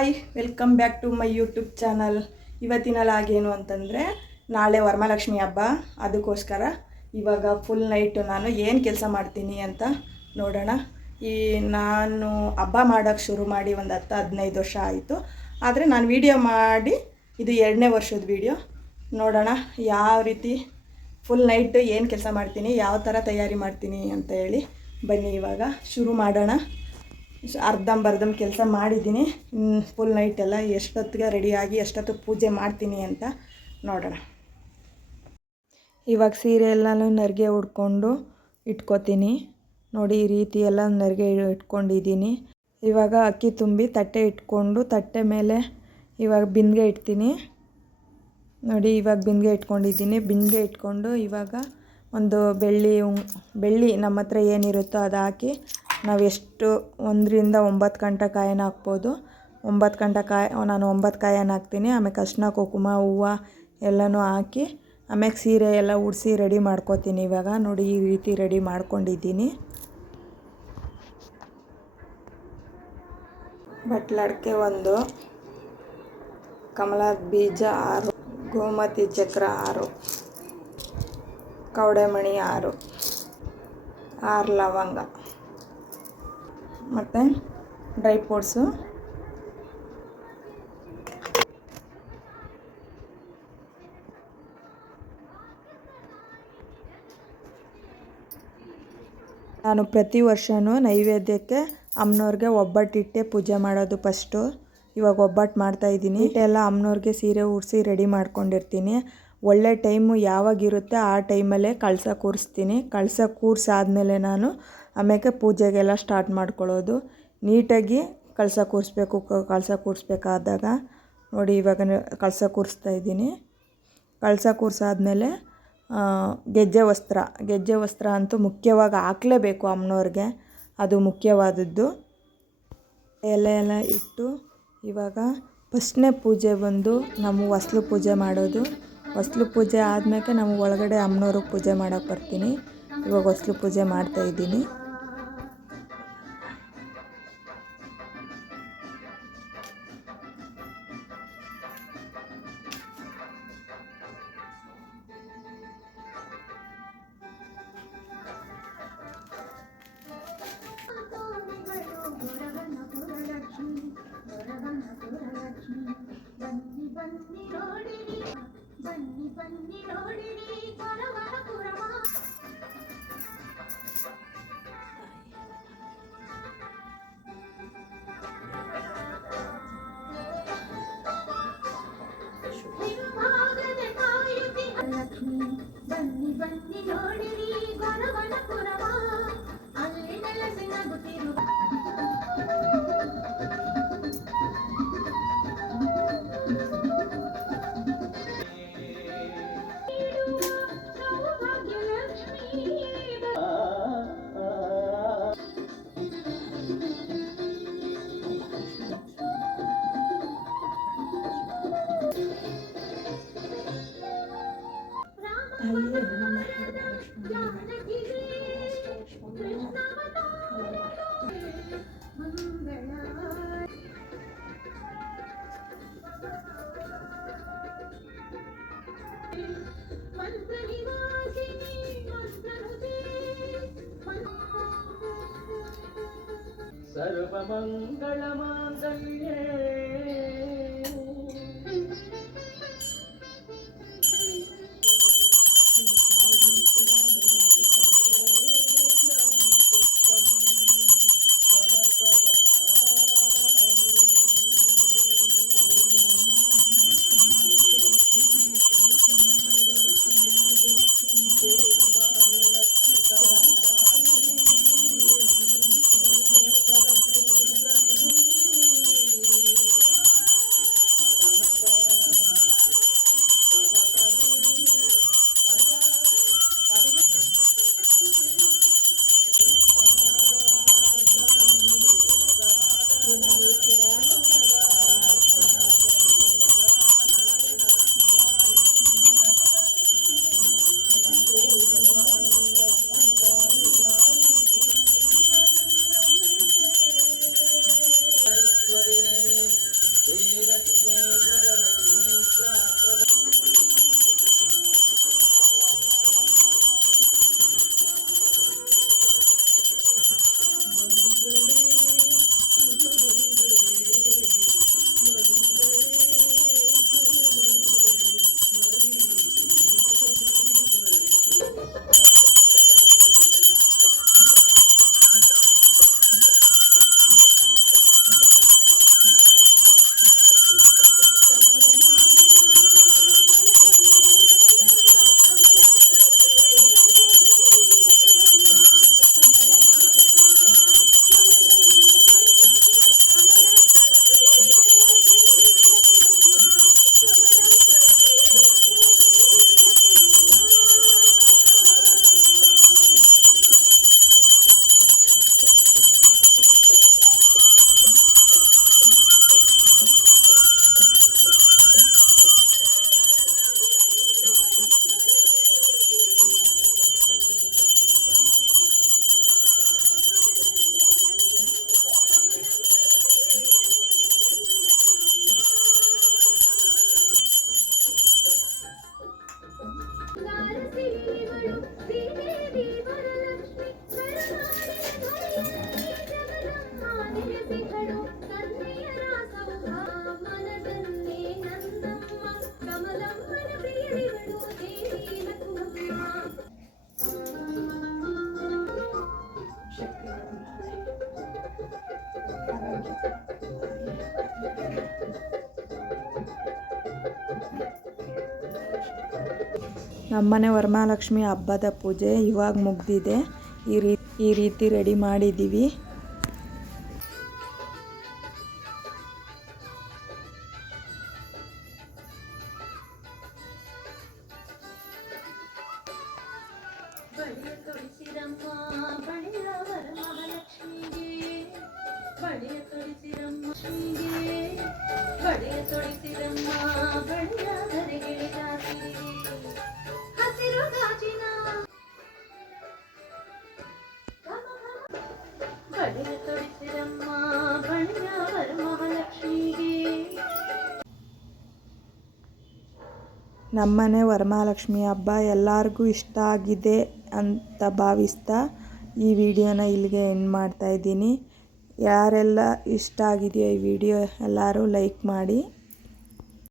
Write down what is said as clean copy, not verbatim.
Hi, welcome back to my YouTube channel. ಇವತ್ತಿನ ಲಾಗೇನು ಅಂತಂದರೆ, ನಾಳೆ ವರಮಹಾಲಕ್ಷ್ಮಿ ಹಬ್ಬ. ಅದಕ್ಕೋಸ್ಕರ ಇವಾಗ ಫುಲ್ ನೈಟು ನಾನು ಏನು ಕೆಲಸ ಮಾಡ್ತೀನಿ ಅಂತ ನೋಡೋಣ. ನಾನು ಹಬ್ಬ ಮಾಡೋಕ್ಕೆ ಶುರು ಮಾಡಿ ಒಂದು 10-15 ವರ್ಷ ಆಯಿತು. ಆದರೆ ನಾನು ವಿಡಿಯೋ ಮಾಡಿ ಇದು 2ನೇ ವರ್ಷದ ವಿಡಿಯೋ. ನೋಡೋಣ ಯಾವ ರೀತಿ ಫುಲ್ ನೈಟ್ ಏನು ಕೆಲಸ ಮಾಡ್ತೀನಿ, ಯಾವ ಥರ ತಯಾರಿ ಮಾಡ್ತೀನಿ ಅಂತ ಹೇಳಿ. ಬನ್ನಿ ಇವಾಗ ಶುರು ಮಾಡೋಣ. ಅರ್ಧಂಬರ್ಧಂ ಕೆಲಸ ಮಾಡಿದ್ದೀನಿ. ಫುಲ್ ನೈಟೆಲ್ಲ ಎಷ್ಟೊತ್ತಿಗೆ ರೆಡಿಯಾಗಿ ಎಷ್ಟೊತ್ತಿಗೆ ಪೂಜೆ ಮಾಡ್ತೀನಿ ಅಂತ ನೋಡೋಣ. ಇವಾಗ ಸೀರೆ ಎಲ್ಲನೂ ನೆರಿಗೆ ಉಡ್ಕೊಂಡು ಇಟ್ಕೋತೀನಿ. ನೋಡಿ, ಈ ರೀತಿ ಎಲ್ಲ ನೆರಿಗೆ ಇಟ್ಕೊಂಡಿದ್ದೀನಿ. ಇವಾಗ ಅಕ್ಕಿ ತುಂಬಿ ತಟ್ಟೆ ಇಟ್ಕೊಂಡು, ತಟ್ಟೆ ಮೇಲೆ ಇವಾಗ ಬಿಂದಿಗೆ ಇಡ್ತೀನಿ. ನೋಡಿ, ಇವಾಗ ಬಿಂದಿಗೆ ಇಟ್ಕೊಂಡಿದ್ದೀನಿ. ಬಿಂದಿಗೆ ಇಟ್ಕೊಂಡು ಇವಾಗ ಒಂದು ಬೆಳ್ಳಿ ನಮ್ಮ ಹತ್ರ ಏನಿರುತ್ತೋ ಅದು ಹಾಕಿ ನಾವು ಎಷ್ಟು 1ರಿಂದ 9 ಗಂಟೆ ಕಾಯನ್ನು ಹಾಕ್ಬೋದು. 9 ಗಂಟೆ ನಾನು 9 ಕಾಯನ್ನು ಹಾಕ್ತೀನಿ. ಆಮೇಲೆ ಅರಿಶಿನ, ಕುಂಕುಮ, ಹೂವು ಎಲ್ಲನೂ ಹಾಕಿ ಆಮೇಲೆ ಸೀರೆ ಎಲ್ಲ ಉಡಿಸಿ ರೆಡಿ ಮಾಡ್ಕೋತೀನಿ. ಇವಾಗ ನೋಡಿ, ಈ ರೀತಿ ರೆಡಿ ಮಾಡ್ಕೊಂಡಿದ್ದೀನಿ. ಬಟ್ಲಡ್ಕೆ 1, ಕಮಲದ ಬೀಜ 6, ಗೋಮತಿ ಚಕ್ರ 6, ಕವಡೆಮಣಿ 6 ಲವಂಗ ಮತ್ತು ಡ್ರೈ ಫ್ರೂಟ್ಸು. ನಾನು ಪ್ರತಿ ವರ್ಷವೂ ನೈವೇದ್ಯಕ್ಕೆ ಅಮ್ಮನವ್ರಿಗೆ ಒಬ್ಬಟ್ಟಿಟ್ಟೆ ಪೂಜೆ ಮಾಡೋದು ಫಸ್ಟು. ಇವಾಗ ಒಬ್ಬಟ್ಟು ಮಾಡ್ತಾಯಿದ್ದೀನಿ. ಎಲ್ಲ ಅಮ್ಮನವ್ರಿಗೆ ಸೀರೆ ಉಡಿಸಿ ರೆಡಿ ಮಾಡ್ಕೊಂಡಿರ್ತೀನಿ. ಒಳ್ಳೆ ಟೈಮು ಯಾವಾಗಿರುತ್ತೆ ಆ ಟೈಮಲ್ಲೇ ಕಳಸ ಕೂರಿಸ್ತೀನಿ. ಕಳಸ ಕೂರಿಸಾದ್ಮೇಲೆ ನಾನು ಆಮೇಲೆ ಪೂಜೆಗೆಲ್ಲ ಸ್ಟಾರ್ಟ್ ಮಾಡ್ಕೊಳ್ಳೋದು. ನೀಟಾಗಿ ಕಳಸ ಕೂರಿಸ್ಬೇಕು. ಕಳಸ ಕೂರಿಸ್ಬೇಕಾದಾಗ ನೋಡಿ, ಇವಾಗ ಕಳಸ ಕೂರಿಸ್ತಾಯಿದ್ದೀನಿ. ಕಳಸ ಕೂರಿಸಾದ್ಮೇಲೆ ಗೆಜ್ಜೆ ವಸ್ತ್ರ ಅಂತೂ ಮುಖ್ಯವಾಗಿ ಹಾಕಲೇಬೇಕು ಅಮ್ಮನವ್ರಿಗೆ. ಅದು ಮುಖ್ಯವಾದದ್ದು. ಎಲ್ಲ ಇಟ್ಟು ಇವಾಗ ಫಸ್ಟ್ನೇ ಪೂಜೆ ಬಂದು ನಮ್ಮ ಹೊಸ್ಲು ಪೂಜೆ ಮಾಡೋದು. ಹೊಸ್ಲು ಪೂಜೆ ಆದಮೇಲೆ ನಾವು ಒಳಗಡೆ ಅಮ್ಮನವ್ರಿಗೆ ಪೂಜೆ ಮಾಡೋಕ್ಕೆ ಬರ್ತೀನಿ. ಇವಾಗ ಹೊಸ್ಲು ಪೂಜೆ ಮಾಡ್ತಾಯಿದ್ದೀನಿ. ಬನ್ನಿ ನೋಡಿರಿ ಗೊರವನಪುರವ, ಅಲ್ಲಿ ನೆಲೆಸಿ ನಗುತ್ತಿರುವ ಸರ್ವಮಂಗಳಮಾಂಗಲ್ಯೇ ನಮ್ಮನೆ ವರಮಹಾಲಕ್ಷ್ಮಿ ಹಬ್ಬದ ಪೂಜೆ ಇವಾಗ ಮುಗ್ದಿದೆ. ಈ ರೀತಿ ರೆಡಿ ಮಾಡಿದ್ದೀವಿ. ಬಳಿಯ ತೊಡಿಸಿರಮ್ಮ ಬಳಿಯ ವರಮಹಾಲಕ್ಷ್ಮಿಗೆ ಬಳಿಯ ತೊಡಿಸಿರಮ್ಮ ಲಕ್ಷ್ಮಿಗೆ ಬಳಿಯ ತೊಡಿಸಿರಮ್ಮ ಬಳಿಯ ಧರೆಗಿಳಿದಾಸಿರಿಗೆ ಹಸಿರು ಗಾಜಿನ ಬಳಿಯ ತೊಡಿಸಿರಮ್ಮ ಬಳಿಯ ವರಮಹಾಲಕ್ಷ್ಮಿಗೆ. ನಮ್ಮನೆ ವರಮಹಾಲಕ್ಷ್ಮಿ ಹಬ್ಬ ಎಲ್ಲರಿಗೂ ಇಷ್ಟ ಆಗಿದೆ ಅಂತ ಭಾವಿಸ್ತಾ ಈ ವಿಡಿಯೋನ ಇಲ್ಲಿಗೆ ಎಂಡ್ ಮಾಡ್ತಾಯಿದ್ದೀನಿ. ಯಾರೆಲ್ಲ ಇಷ್ಟ ಆಗಿದೆಯೋ ಈ ವಿಡಿಯೋ ಎಲ್ಲರೂ ಲೈಕ್ ಮಾಡಿ.